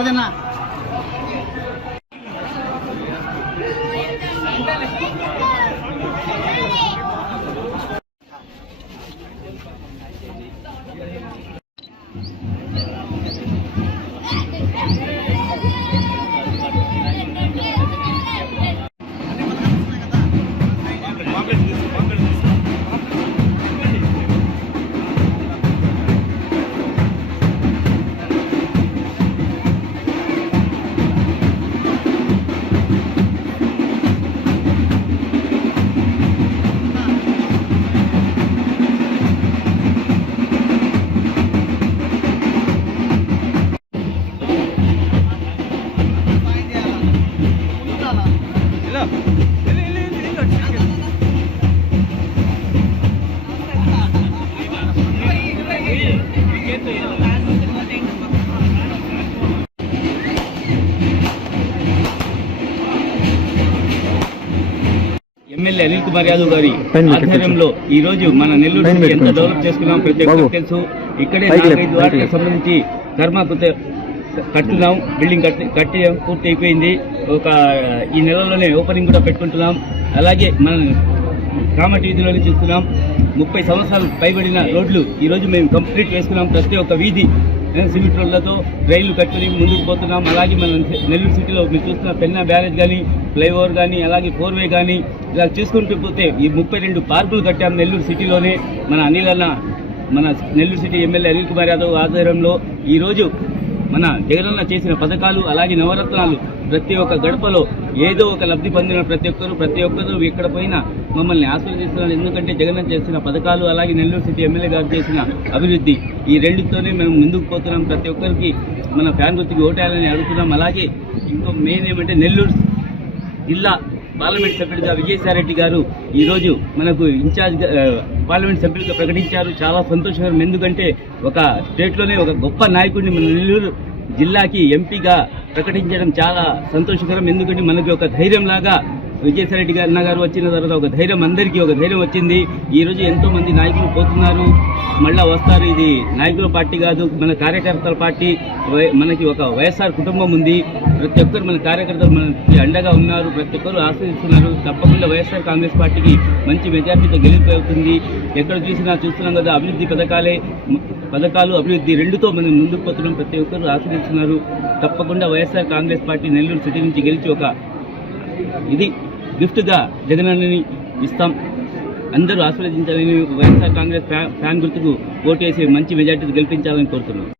Rajanna MLA Anil Kumar Yadav గారి ఆధ్వర్యంలో ఈ రోజు మన నెల్లూరు సిటీ ఎంత డెవలప్ చేసుకున్నాం ప్రతి ఒక్కరికి తెలుసు. ఇక్కడే 4-5 వార్డులకు సంబంధించి కట్టున్నాం, బిల్డింగ్ కట్టి పూర్తి అయిపోయింది. ఈ నెలలోనే ఓపెనింగ్ కూడా పెట్టుకుంటున్నాం. అలాగే మనం కామటి వీధిలోనే చూస్తున్నాం. 30 సంవత్సరాలు పైబడిన రోడ్లు ఈ రోజు మేము కంప్లీట్ చేసుకున్నాం. ప్రతి ఒక్క వీధి సిమెంట్ రోడ్లతో రైళ్లు కట్టుకుని ముందుకు పోతున్నాం. అలాగే మన నెల్లూరు సిటీలో మీరు చూస్తున్న పెన్నా బ్యారేజ్ కానీ, ఫ్లైఓవర్ కానీ, అలాగే 4-వే కానీ ఇలా చూసుకుంటూ పోతే ఈ 32 పార్కులు కట్టాం నెల్లూరు సిటీలోనే. మన మన నెల్లూరు సిటీ ఎమ్మెల్యే అనిల్ కుమార్ యాదవ్ ఆధ్వర్యంలో ఈరోజు మన జగనన్న చేసిన పథకాలు, అలాగే నవరత్నాలు ప్రతి ఒక్క గడపలో ఏదో ఒక లబ్ధి పొందిన ప్రతి ఒక్కరు ఎక్కడ పోయినా మమ్మల్ని ఆశీర్వదిస్తున్నారు. ఎందుకంటే జగనన్న చేసిన పథకాలు, అలాగే నెల్లూరు సిటీ ఎమ్మెల్యే గారు చేసిన అభివృద్ధి, ఈ రెండుతోనే మేము ముందుకు పోతున్నాం. ప్రతి ఒక్కరికి మన ఫ్యాన్ గుర్తుకి ఓటేయాలని అడుగుతున్నాం. అలాగే ఇంకో మెయిన్ ఏమంటే నెల్లూరు జిల్లా పార్లమెంట్ సభ్యుడిగా విజయసాయిరెడ్డి గారు ఈరోజు మనకు ఇన్ఛార్జ్ పార్లమెంట్ సభ్యుడిగా ప్రకటించారు. చాలా సంతోషకరం. ఎందుకంటే ఒక స్టేట్లోనే ఒక గొప్ప నాయకుడిని మన నెల్లూరు జిల్లాకి ఎంపీగా ప్రకటించడం చాలా సంతోషకరం. ఎందుకంటే మనకి ఒక ధైర్యం లాగా విజయసాయిరెడ్డి గారు వచ్చిన తర్వాత ఒక ధైర్యం, అందరికీ ఒక ధైర్యం వచ్చింది. ఈరోజు ఎంతో మంది నాయకులు పోతున్నారు, మళ్ళా వస్తారు. ఇది నాయకుల పార్టీ కాదు, మన కార్యకర్తల పార్టీ. మనకి ఒక వైఎస్ఆర్ కుటుంబం ఉంది. ప్రతి ఒక్కరు మన కార్యకర్తలు మనకి అండగా ఉన్నారు. ప్రతి ఒక్కరు ఆశ్రయిస్తున్నారు. తప్పకుండా వైఎస్ఆర్ కాంగ్రెస్ పార్టీకి మంచి మెజార్టీతో గెలుపు అవుతుంది. ఎక్కడ చూస్తున్నాం కదా, అభివృద్ధి పథకాలు అభివృద్ధి రెండుతో మనం ముందుకు పోతున్నాం. ప్రతి ఒక్కరు ఆశ్రయిస్తున్నారు. తప్పకుండా వైఎస్ఆర్ కాంగ్రెస్ పార్టీ నెల్లూరు సిటీ నుంచి గెలిచి ఒక గిఫ్ట్గా జగనన్నని ఇస్తాం. అందరూ ఆశీర్వదించాలని, వైఎస్ఆర్ కాంగ్రెస్ ఫ్యాన్ గుర్తుకు ఓటేసి మంచి మెజార్టీతో గెలిపించాలని కోరుతున్నాం.